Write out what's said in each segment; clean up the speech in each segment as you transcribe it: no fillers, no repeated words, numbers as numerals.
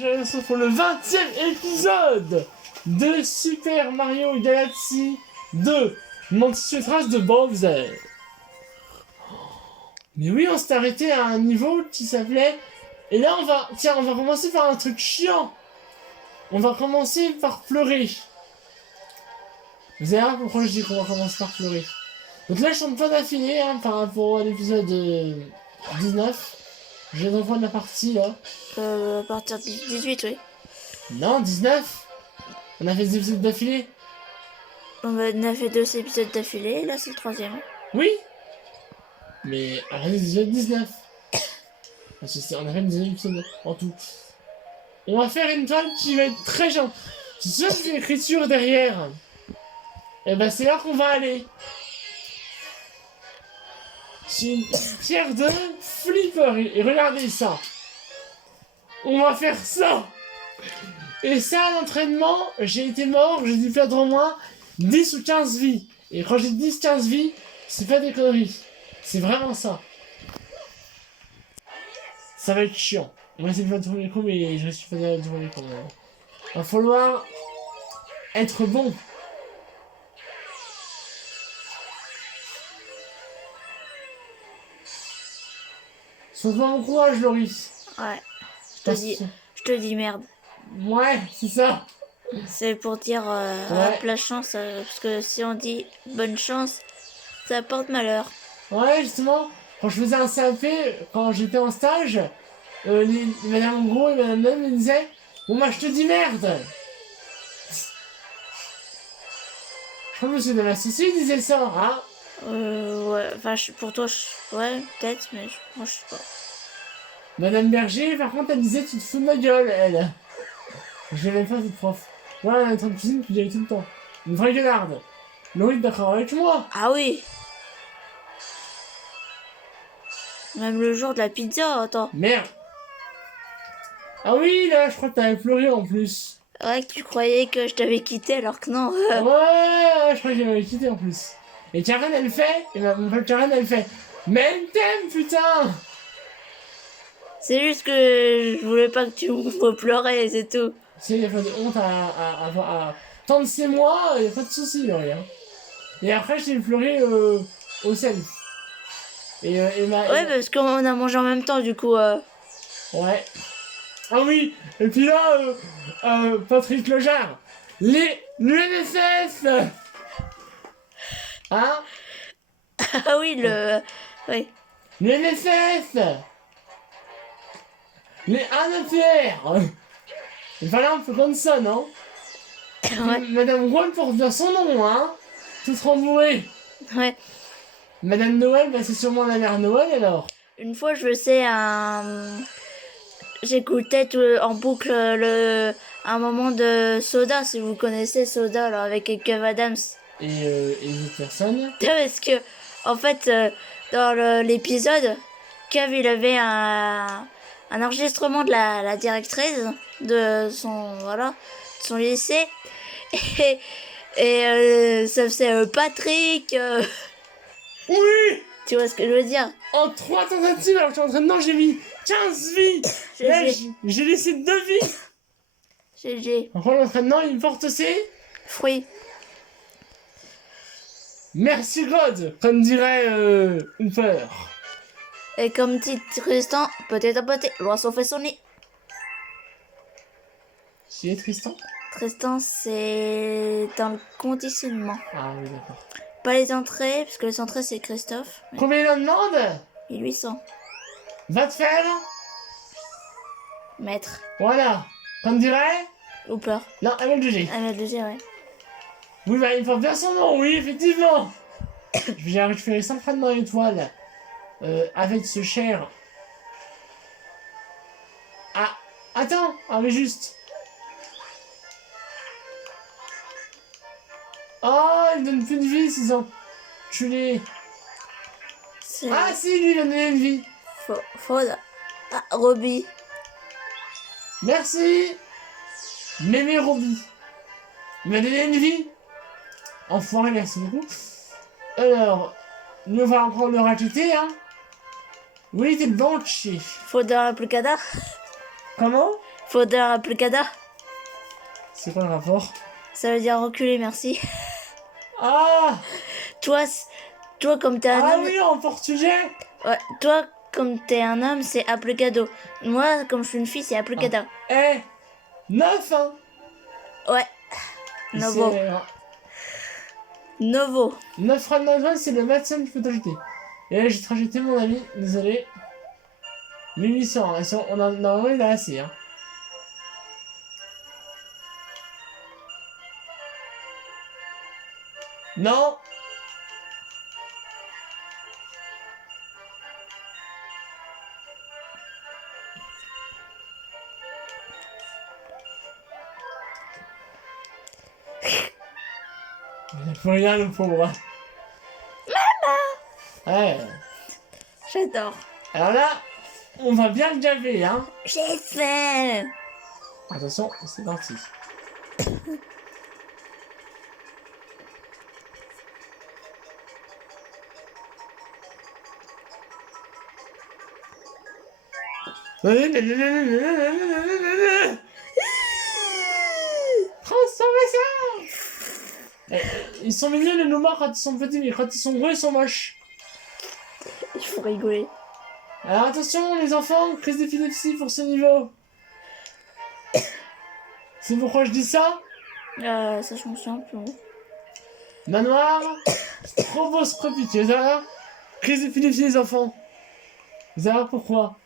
Je retrouve pour le 20e épisode de Super Mario Galaxy 2 Monster Trace de Bowser. Mais oui, on s'est arrêté à un niveau qui s'appelait... Et là, on va commencer par un truc chiant. On va commencer par pleurer. Vous allez voir pourquoi je dis qu'on va commencer par pleurer. Donc là, je chante pas d'affilée par rapport à l'épisode 19. Je viens de reprendre la partie là. À partir de 18, oui. Non, 19. On a fait des épisodes d'affilée. On a fait 2 épisodes d'affilée, là c'est le 3e. Oui. Mais on a fait des épisodes 19. Parce que on a fait des épisodes en tout. On va faire une toile qui va être très gentille. C'est sûr qu'il y a l'écriture derrière. Et ben c'est là qu'on va aller. C'est une pierre de flipper. Et regardez ça. On va faire ça. Et ça, à l'entraînement, j'ai été mort, j'ai dû perdre au moins 10 ou 15 vies. Et quand j'ai 10-15 vies, c'est pas des conneries. C'est vraiment ça. Ça va être chiant. On va essayer de faire tourner les coups, mais je suis pas de tourner les coups. Va falloir être bon. Sauve-moi mon courage, Loris. Ouais. Je te dis merde. Ouais, c'est ça. C'est pour dire Ouais. la chance, parce que si on dit bonne chance, ça porte malheur. Ouais, justement, quand je faisais un CAP, quand j'étais en stage, Madame Gros et Madame Nem me disaient bon, bah, je te dis merde. Je crois que Monsieur de la Société disait ça, hein. Ouais, enfin, pour toi, ouais, peut-être, mais moi je sais pas. Madame Berger, par contre, elle disait tu te fous de ma gueule, elle. Je l'aime pas, cette prof. Ouais, elle est en train de cuisine, tu dirais tout le temps. Une vraie gueularde. Laurie est d'accord avec moi. Ah oui. Même le jour de la pizza, attends. Merde. Ah oui, là, je crois que t'avais pleuré en plus. Ouais, que tu croyais que je t'avais quitté alors que non. Ouais, je crois que j'avais quitté en plus. Et Karen, elle fait, et mon pote Karen, elle fait, mais elle t'aime, putain. C'est juste que je voulais pas que tu me pleurais, c'est tout. Tu sais, il n'y a pas de honte à tant de ces mois, il n'y a pas de soucis, Laurie. Hein. Et après, je t'ai pleuré au self. Ouais, parce qu'on a mangé en même temps, du coup. Ouais. Ah oui, et puis là, Patrick Lejard, l'UNSS. Hein? Ah oui, oui. L'UNSS. Les ANPR. Il fallait un peu comme ça, non? Ouais. Madame Gouin porte bien son nom, hein? Toute rembourrée. Ouais. Madame Noël, bah c'est sûrement la mère Noël alors. Une fois, je sais, j'écoutais en boucle un moment de Soda, si vous connaissez Soda, alors avec Kev Adams. Et les autres personnes. Parce que, en fait, dans l'épisode, Kev, il avait un enregistrement de la directrice de son lycée. Et ça faisait Patrick. Oui! Tu vois ce que je veux dire? En 3 tentatives, alors que je suis en train de... Non, j'ai mis 15 vies! Là, j'ai laissé 2 vies! GG. Après l'entraînement, il me porte ses... Fruits. Merci God! Comme dirait Hooper. Et comme dit Tristan, petit à petit, l'oiseau fait son nid. Qui est Tristan? Tristan, c'est dans le conditionnement. Ah oui, d'accord. Pas les entrées, parce que les entrées, c'est Christophe. Combien il en demande? Et 800 Va te faire? mètres. Voilà. Comme dirait... Ou peur. Non, MLG. MLG, ouais. Oui, bah, il porte bien son nom, oui, effectivement. J'ai récupéré 5 crânes dans l'étoile. Avec ce cher... Ah, attends. Ah, mais juste... Oh, il me donne plus de vie, ces enculés. Ah si, lui, il a donné une vie. Faudra. Ah, Robbie. Merci. Mémé Roby. Il m'a donné une vie. Enfoiré, merci beaucoup. Alors, nous va encore le rajouter, hein. Oui, t'es banché. Faudra plus qu'Ada. Comment? Faudeur applicada. C'est quoi le rapport? Ça veut dire reculer, merci. Ah! Toi, comme t'es un Ah homme... oui, en portugais! Ouais, toi, comme t'es un homme, c'est applicado. Moi, comme je suis une fille, c'est applicada. Eh! 9, hein! Ouais. Novo. C'est... Novo. 9 francs de 9, c'est le maximum qu'il faut ajouter. Et là, j'ai rajouté mon ami, désolé. 1800, hein. Normalement, il a assez, hein. Non! Il faut rien, le pauvre. Ouais. J'adore. Alors là, on va bien le gaver, hein. J'ai faim. Attention, c'est parti. Transformation! Ils sont mignons les loups quand ils sont petits, mais quand ils sont gros, ils sont moches. Il faut rigoler. Alors attention les enfants, crise d'épilepsie pour ce niveau. C'est pourquoi je dis ça? Ça je me souviens plus. Manoir, Stroboscopiciosa, crise d'épilepsie les enfants. Vous allez voir pourquoi.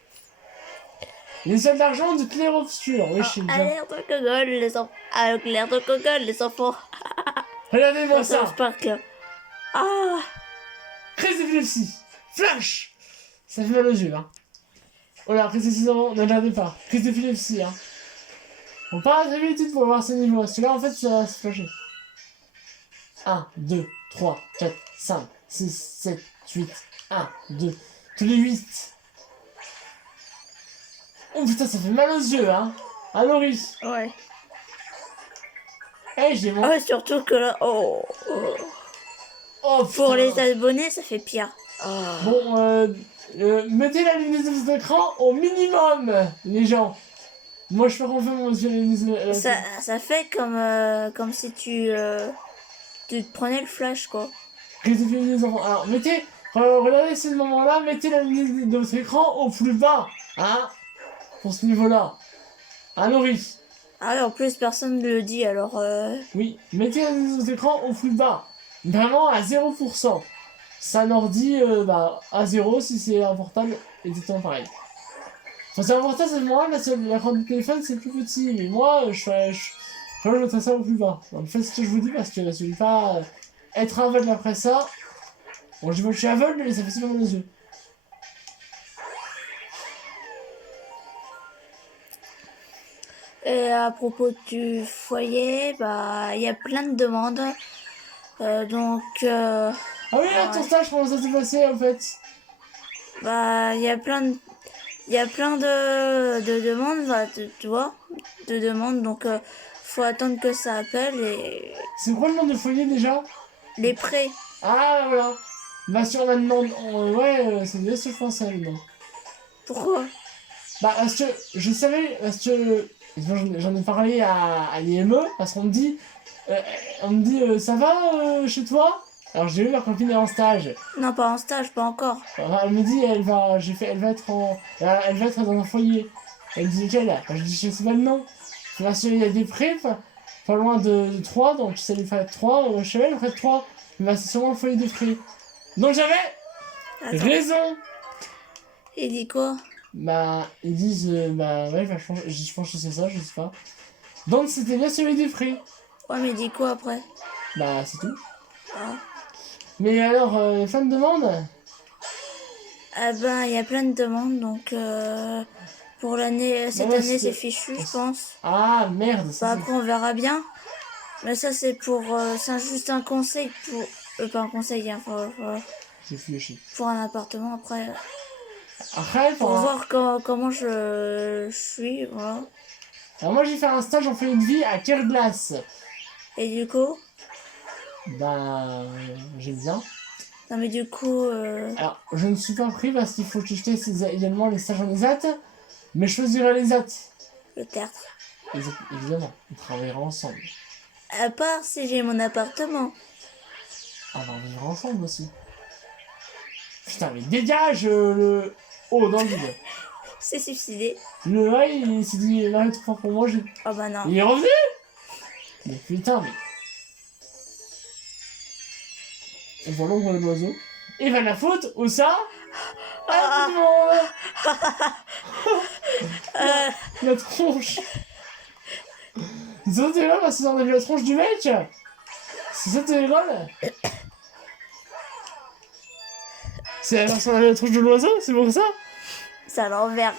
Les ailes d'argent du clair-obscur, oui, je sais bien. Alerte au gogol, les enfants. Alerte au gogol, les enfants. Regardez-moi ça. South Park. Ah. Crise d'épilepsie. Flash. Ça fait mal aux yeux, hein. Oh là, crise d'épilepsie, ne regardez pas. Crise d'épilepsie, hein. On part très vite pour voir ce niveau. Celui-là, en fait, ça se flasher. 1, 2, 3, 4, 5, 6, 7, 8. 1, 2. Tous les 8. Oh putain, ça fait mal aux yeux, hein. Ah, Laurie. Ouais. Eh, j'ai mon... Ah ouais, surtout que là. Oh. Oh, Pour putain. les abonnés, ça fait pire. Bon, mettez la luminosité d'écran au minimum, les gens. Moi, je fais confiance mon luminosité. Ça fait comme si tu te prenais le flash, quoi. Les enfants. Alors, mettez, regardez ce moment-là, mettez la luminosité de votre écran au plus bas, hein, pour ce niveau-là. Hein, Laurie? Ah ouais, en plus, personne ne le dit, alors... Oui, mettez la luminosité de votre écran au plus bas. Vraiment à 0%. C'est un ordi à 0 si c'est un portable, exactement pareil. Enfin, c'est un portable, c'est moins parce que l'écran du téléphone c'est plus petit. Mais moi, je mettrais ça au plus bas. Donc, faites ce que je vous dis parce que je ne vais pas être aveugle après ça. Bon, je suis aveugle, mais ça fait super mal aux yeux. Et à propos du foyer, bah, il y a plein de demandes. Donc, Ah oui, là, ton stage, comment ça s'est passé en fait? bah, il y a plein de demandes, bah, tu vois, de demandes. Donc, faut attendre que ça appelle et C'est quoi le nom de foyer déjà? les prêts. Ah, voilà. Bah, sur maintenant, c'est bien ce français le nom. Pourquoi? Bah, parce que je savais, parce que j'en ai parlé à l'IME, parce qu'on me dit, ça va chez toi? Alors j'ai vu ma copine est en stage. Non, pas en stage, pas encore. Alors, elle me dit, elle va être dans un foyer. Elle me dit lequel? Je dis, je sais pas le nom. Parce qu'il y a des prêts, pas loin de 3, donc ça lui fait 3, je sais pas, il ferait 3. Mais bah, c'est sûrement un foyer de frais. Donc j'avais Attends. raison. Il dit quoi? Bah, ils disent, ouais, je pense que c'est ça, je sais pas. Donc, c'était bien celui des frais. Ouais, mais il dit quoi après? Bah, c'est tout. Ah. Mais alors, fin de demande? Ah ben, il y a plein de demandes, donc pour l'année, cette Ouais, année, c'est- c'est fichu, je pense. Ah, merde. Bah, Ça, après, on verra bien. Mais ça, c'est pour, c'est juste un conseil pour, pas un conseil, hein, j'ai fléchi. pour un appartement. Après, Après, pour voir comment je suis, voilà. Alors, moi, j'ai fait un stage en foyer de vie à Kerglas. Et du coup, Bah, j'aime bien. non mais du coup, Alors, je ne suis pas pris parce qu'il faut que je teste également les stages en ESAT. Mais je choisirai les ESAT. Le tertre. Évidemment, on travaillera ensemble. À part si j'ai mon appartement. On va vivre ensemble aussi. Putain, mais dégage le... Oh, dans le vide. C'est suicidé. Le A, il s'est dit, là, trop fort pour moi, je... Oh bah non. Il est revenu. Mais putain, mais... On voit l'ombre de l'oiseau. Et va la faute au ça. Ah, tout le monde. La tronche. Ça t'es là parce qu'on a vu la tronche du mec. C'est ça t'es drôle. C'est parce qu'on a vu la tronche de l'oiseau, c'est pour ça. C'est à l'envers.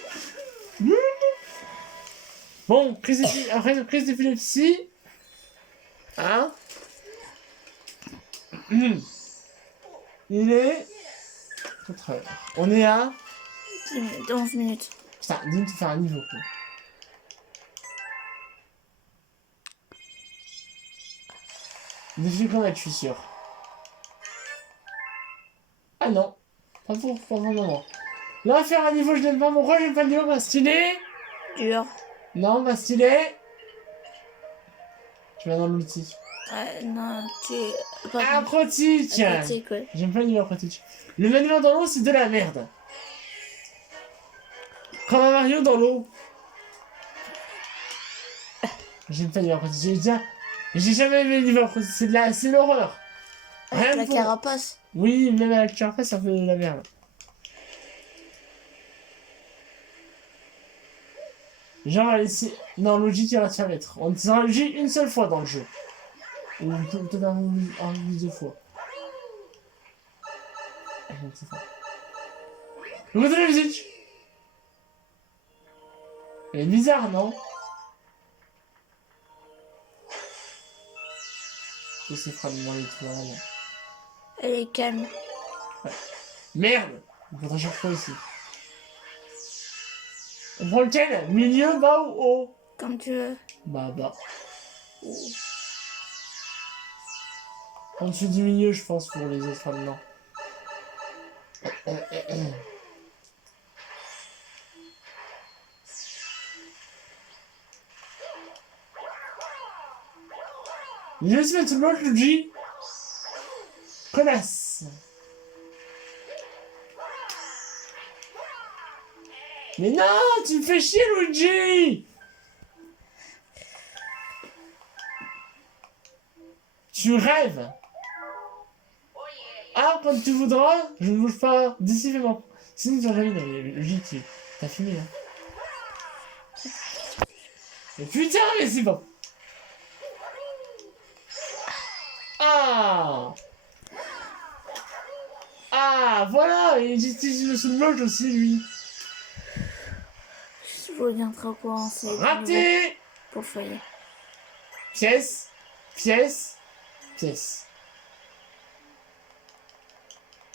Bon, après crise d'épilepsie. Hein. Il est... 4 heures. On est à... 10 minutes, 11 minutes. Putain, dis-moi de faire un niveau, quoi. Défi qu'on a, je suis sûr. Ah non. Pas pour le moment. Là, faire un niveau, je n'aime pas. Pourquoi j'aime pas le niveau? Bah, stylé. Dur. Non, bah, stylé. Je vais dans l'outil. Non, tu... Aquatique. Aquatique, ouais. J'aime pas le niveau aquatique. Le manuel dans l'eau, c'est de la merde. Comme un Mario dans l'eau. J'aime pas le niveau aquatique. J'ai jamais aimé le niveau aquatique. C'est l'horreur. Avec la pour... carapace. Oui, même avec la carapace, ça fait de la merde. Genre, ici, non, Logic, il va se faire mettre. On utilisera Logic une seule fois dans le jeu. Ou peut-être un ou deux fois. Écoutez la musique. Elle est bizarre, non? Je sais pas dans l'étoile. Elle est calme. Ouais. Merde! On faudra chaque fois ici. On prend lequel? Milieu, bas ou haut? Comme tu veux. Bas. En dessous du milieu, je pense, pour les autres maintenant. Je vais se mettre l'autre, Luigi. Connasse. Mais non, tu me fais chier, Luigi. Tu rêves. Ah, quand tu voudras, je ne bouge pas d'ici vraiment. Sinon, tu vas jamais dans Luigi, t'as fini, hein. Mais putain, mais c'est bon. Ah, voilà, il utilise le soulmoge aussi, lui. Je vois bien trop quoi c'est. Raté. Pour foyer. Pièce.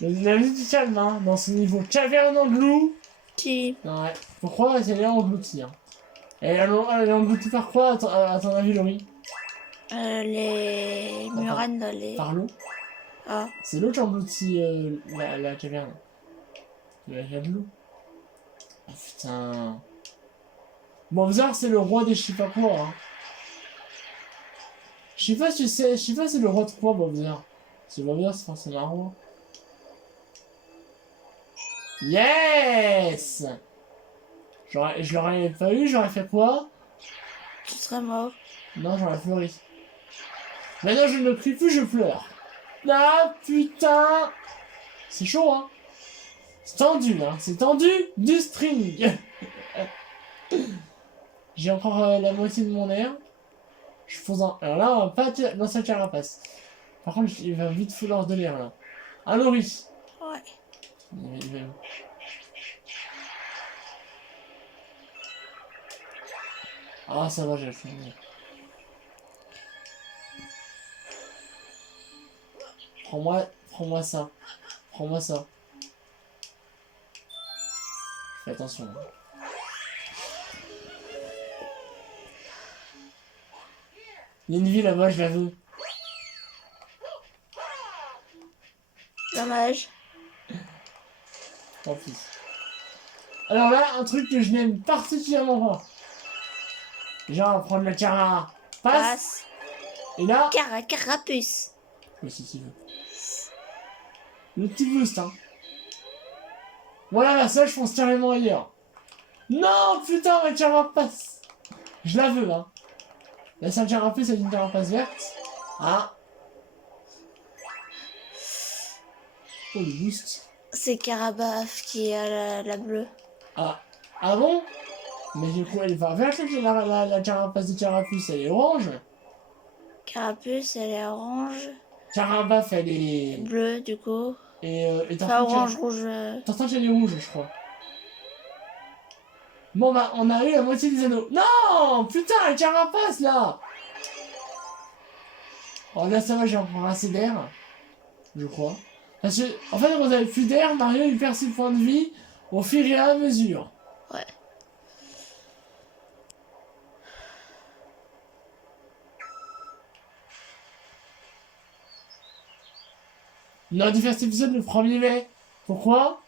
La musique du calme, hein, dans ce niveau. Caverne en glou. Qui? Ouais. Pourquoi elle est engloutie, hein? Elle est engloutie par quoi, à ton avis, Laurie? Les muranes, les... Par l'eau? Ah. C'est l'eau qui engloutit la caverne. Il y a de l'eau. Oh putain. Bon, bizarre, c'est le roi des je sais pas quoi, hein. Je sais pas si c'est le roi de quoi, Bowser. C'est Bowser, c'est forcément un roi. Yes! Je l'aurais pas eu, j'aurais fait quoi? Tu serais mort. Non, j'aurais pleuré. Maintenant, je ne crie plus, je pleure. Ah, putain! C'est chaud, hein? C'est tendu, hein? C'est tendu du string! J'ai encore la moitié de mon air. Je pose un... Alors là, on va pas dans sa carapace. Par contre, il va vite falloir de l'air, là. Un Laurie. Ouais. Il va... Ah, ça va, j'ai fini. Prends-moi ça. Prends-moi ça. Fais attention. Il y a une vie là-bas, je la veux. Dommage. Tant pis. Alors là, un truc que je n'aime particulièrement pas. Genre, on va prendre la Carapace. Passe. Et là... Carapuce. Oui, si tu veux. Le petit boost, hein. Voilà, là, ça, je fonce carrément ailleurs. Non, putain, ma Carapace. Je la veux, hein. La seule Carapace, c'est une Carapace verte. Ah. Oh, le boost. C'est Carabaf qui a la bleue. Ah. Ah bon? Mais du coup, elle va verte, la Carapace de Carapuce, elle est orange. Carapuce, elle est orange. Carabaf, elle est... Bleue, du coup. Et Enfin, orange, Tartane, rouge. elle est rouge, je crois. Bon, bah, on a eu la moitié des anneaux. Non! Putain, la Carapace, là! Oh, là, ça va, j'ai encore assez d'air. Je crois. Parce que, en fait, quand vous avez plus d'air, Mario, il perd ses points de vie au fur et à mesure. Ouais. On aurait dû faire cet épisode le 1er mai. Pourquoi?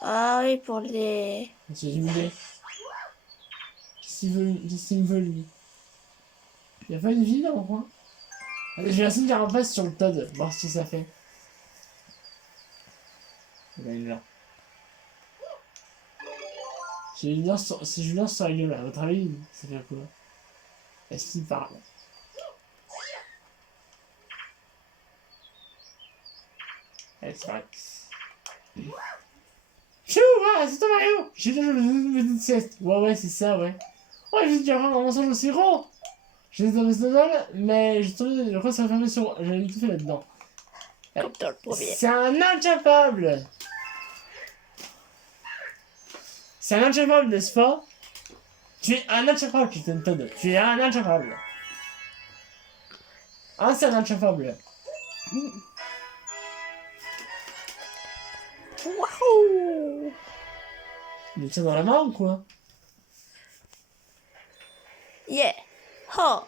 Ah oui, pour les... Parce que j'ai une idée. Qu'est-ce qu'il me veut, lui? Y'a pas une vie, là, au coin? Allez, je vais lancer une Carapace sur le Toad, voir ce que ça fait. Il est là. Si je lance sur la gueule, à votre avis, ça fait quoi? Est-ce qu'il parle? Allez, c'est vrai. Chou, ouais, c'est toi Mario! J'ai déjà joué une petite sieste. Ouais, c'est ça, ouais. Ouais, j'ai déjà un mensonge aussi gros! J'ai des McDonald's, mais j'ai trouvé le reste fermé sur moi. J'avais tout fait là-dedans. Comme dans le premier. C'est un incapable! C'est un incapable, n'est-ce pas? Tu es un incapable, Captain Todd. Tu es un incapable. Ah, c'est un incapable. Wouhou! Il le tient dans la main ou quoi? Yeah! Oh!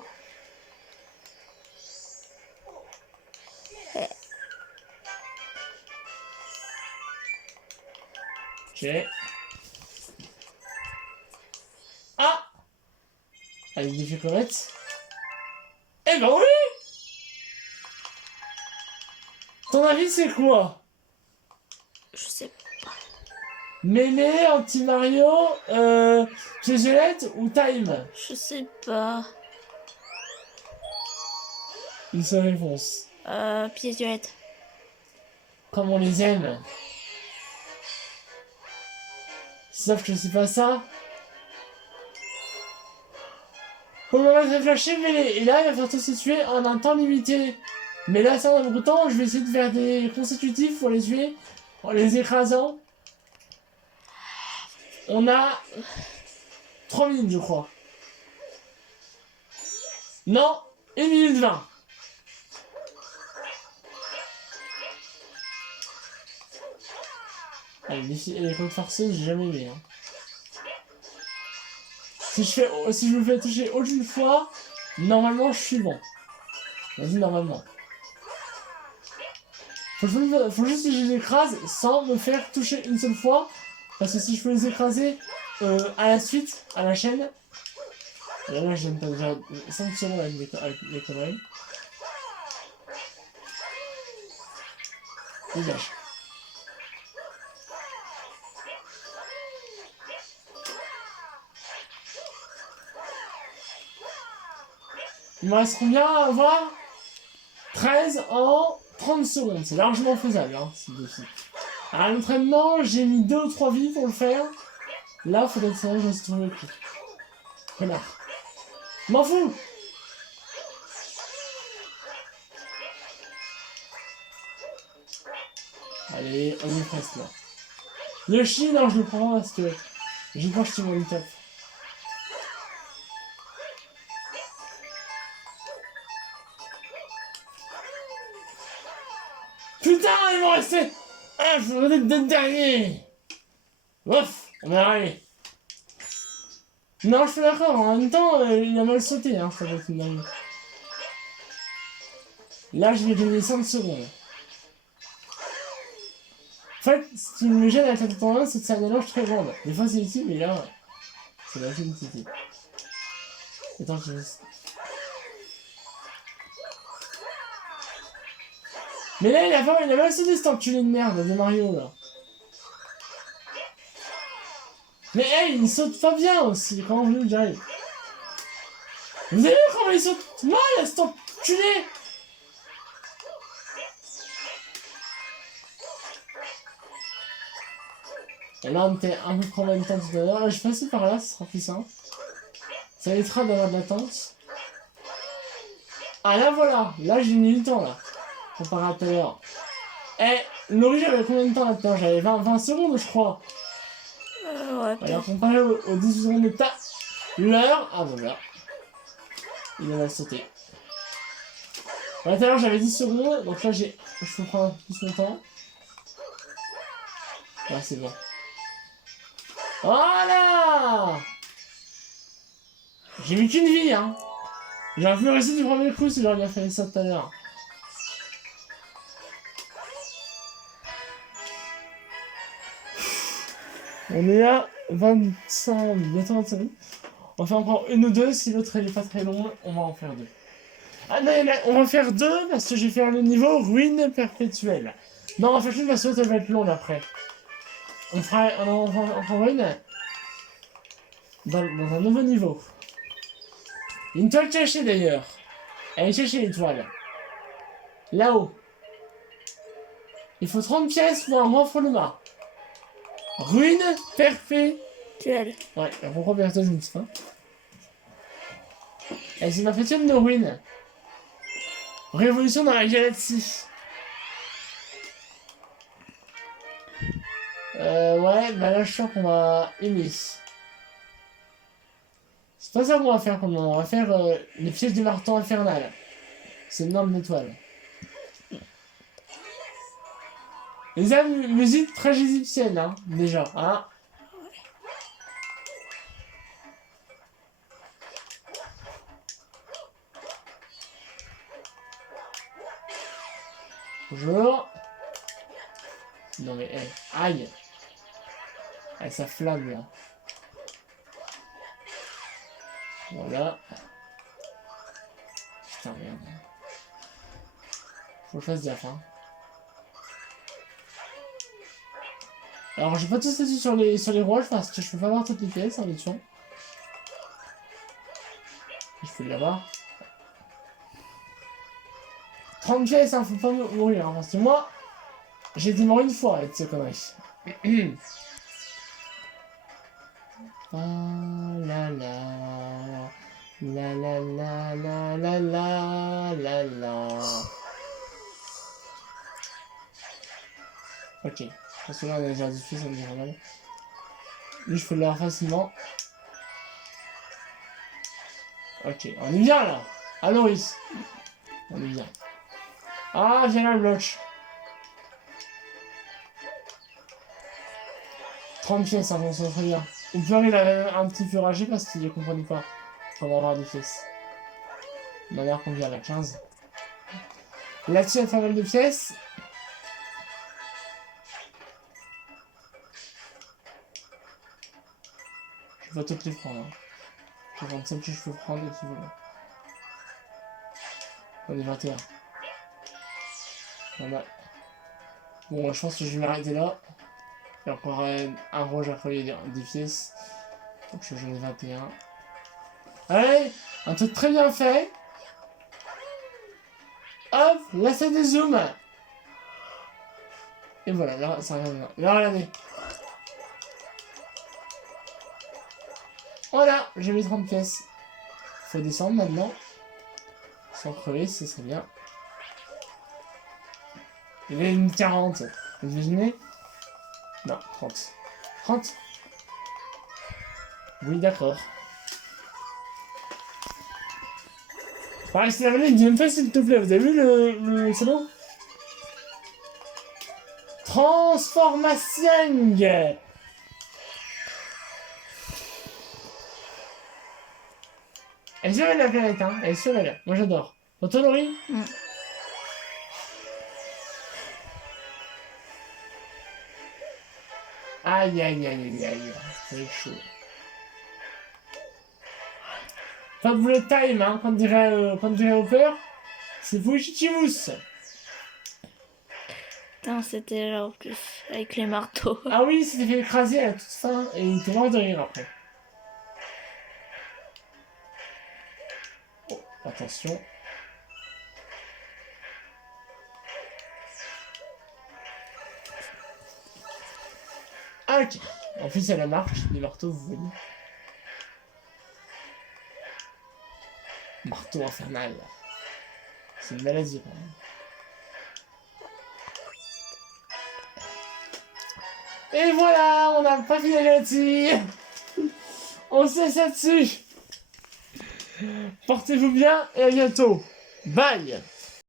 Ok. Ah! Avec des chocorettes. Eh ben oui! Ton avis c'est quoi? Je sais pas. Melee, anti-Mario, Piégélette ou Time? Je sais pas. Une seule réponse. Pièce violette. Comme on les aime. Sauf que c'est pas ça. Faut me mettre flasher, mais et là, il va falloir tous se tuer en un temps limité. Mais là, ça, on a beaucoup de temps, je vais essayer de faire des consécutifs pour les tuer en les écrasant. On a 3 minutes, je crois. Non, 1 minute 20. Allez, les codes farceuses, j'ai jamais aimé. Hein. Si je me fais toucher aucune fois, normalement je suis bon. Vas-y, normalement. Faut juste que je les écrase sans me faire toucher une seule fois. Parce que si je peux les écraser à la suite, à la chaîne. Là, je donne pas déjà 5 secondes avec mes conneries. Dégage. Il me reste combien à avoir? 13 en 30 secondes. C'est largement faisable, hein, ce défi. À l'entraînement, j'ai mis 2 ou 3 vies pour le faire. Là, faudrait que ça je me suis trouvé le coup. Connard. M'en fous! Allez, on est presque là. Le chi, non, je le prends parce que je crois que je suis mon top. Putain, il m'en restait! Ah, faut être deux derniers! Ouf, on est arrivé. Non, je suis d'accord, en même temps, il a mal sauté, hein, ça va être une dingue. Là, je vais gagner 5 secondes. En fait, ce qui me gêne avec la tête en main, c'est que c'est un mélange très grande. Des fois, c'est utile, mais là, c'est la utilité. Attends, je... Mais là, il a mal sauté cet enculé de merde de Mario, là. Mais hey, il saute pas bien aussi, comment vous voulez que j'arrive? Vous avez vu comment il saute mal, cet enculé? Et là, on était un peu trop en même temps tout à l'heure. Là, je passe par là, ce sera plus simple. Ça évitera d'avoir de l'attente. Ah là, voilà. Là, j'ai mis du temps, là. Comparé à tout à l'heure. Eh, Laurie, j'avais combien de temps là-dedans? J'avais 20 secondes, je crois. Ouais, Alors, comparé aux 18 secondes de ta... L'heure... Ah, voilà. Il a mal sauté. Ouais, tout à l'heure, j'avais 10 secondes. Donc là, je peux prendre plus mon temps. Ouais, c'est bon. Voilà! J'ai mis qu'une vie, hein. J'aurais pu rester du premier coup si j'aurais bien fait ça tout à l'heure. On est à 25, bientôt 25 minutes. On va faire encore une ou deux, si l'autre elle est pas très longue, on va en faire deux. Ah non, on va faire deux parce que je vais faire le niveau ruine perpétuelle. Non, on va faire une parce que l'autre elle va être longue après. On fera encore ruine dans un nouveau niveau. Une toile cachée d'ailleurs. Allez chercher l'étoile. Là-haut. Il faut 30 pièces pour un grand format. Ruine perpétuelle. Ouais, pourquoi perpétuelle, je ne sais pas. Et c'est ma perpétuelle de ruine. Révolution dans la galaxie. Ouais, bah là je sens qu'on va aimer. C'est pas ça qu'on va faire comment. On va faire les pièges du marteau infernal. C'est une norme d'étoile. Les âmes, musique très égyptienne, hein, déjà. Hein. Bonjour. Non mais, hey, aïe. Ah, ça flamme là. Voilà. Putain, merde. Faut que je fasse gaffe, hein. Alors, j'ai pas tout statut sur les rouages parce que je peux pas avoir toutes les pièces en tuant. Il faut l'avoir. 30 pièces, hein, faut pas mourir, hein, parce que moi, j'ai été mort une fois avec ces conneries. Ah la la. La la la la la la la la. Ok. Parce que là, on a déjà diffusé, ça me dit mal. Lui, je peux l'avoir facilement. Ok, on est bien là. Ah Loris. On est bien. Ah, viens là le bloc. 30 pièces, ça fonctionne très bien. Ou peur, il a un petit peu ragé parce qu'il ne comprenait pas comment avoir des pièces. D'ailleurs, qu'on vient à la 15. Là-dessus, il y a pas mal de pièces. Je vais toutes les prendre. Hein. Je vais prendre celles que je peux prendre et qui veulent. On est 21. Voilà. Bon, je pense que je vais m'arrêter là. Il y a encore un rouge à coller des pièces. Donc j'en ai 21. Allez, un truc très bien fait. Hop, là c'est des zooms. Et voilà, là ça revient. Là regardez. Voilà, j'ai mis 30 pièces. Faut descendre maintenant. Sans crever, ce serait bien. Il y a une 40. Vous imaginez? Non, 30. 30? Oui, d'accord. Ah, c'est la vanille, dis même pas s'il te plaît. Vous avez vu le salon? Transformation! Elle est sur la planète, hein. Elle est sur elle. Moi j'adore. Pour toi, Laurie? Aïe aïe aïe aïe aïe. C'est chaud. Pas de bullet time, hein, quand dirait Hopper. C'est Fujitimus. Putain, c'était là en plus, avec les marteaux. Ah oui, il s'était fait écraser à toute fin et il était mort de rire après. Oh, attention. Ah, ok. En plus, elle marche, les marteaux, vous voyez. Marteau infernal. C'est une maladie, quand même. Et voilà, on n'a pas fini là-dessus. On se laisse là-dessus. Portez-vous bien et à bientôt. Bye.